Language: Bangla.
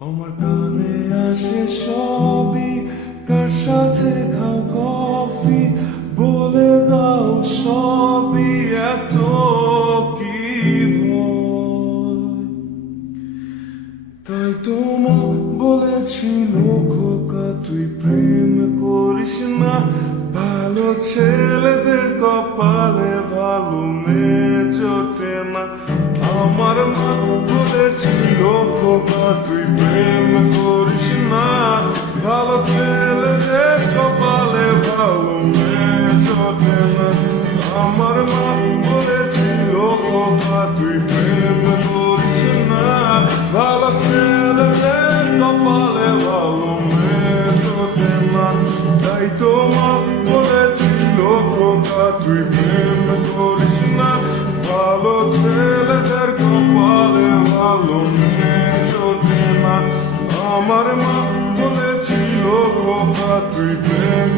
আমার কানে আসে সবই, কার সাথে খাও কফি, বলে দাও সবই, এত কি ভয়। তাই তোমা বলেছিল খোকা তুই প্রেম করিস না, ভালো ছেলেদের কপালে ভালো মেয়ে জোটে না। আমার মা বলেছিল খোকা তুই প্রেম করিস না, ভালো ছেলেদের কপালে ভালো মেয়ে জোটে না। আমার মা বলেছিল খোকা তুই প্রেম করিস না, ভালো ছেলেদের কপালে ভালো মেয়ে জোটে না। তাই তো মা বলেছিল খোকা তুই প্রেম করিস না, ভালো ছেলেদের কপালে ভালো মেয়ে জোটে না। আমার মা বলেছিল খোকা তুই প্রেম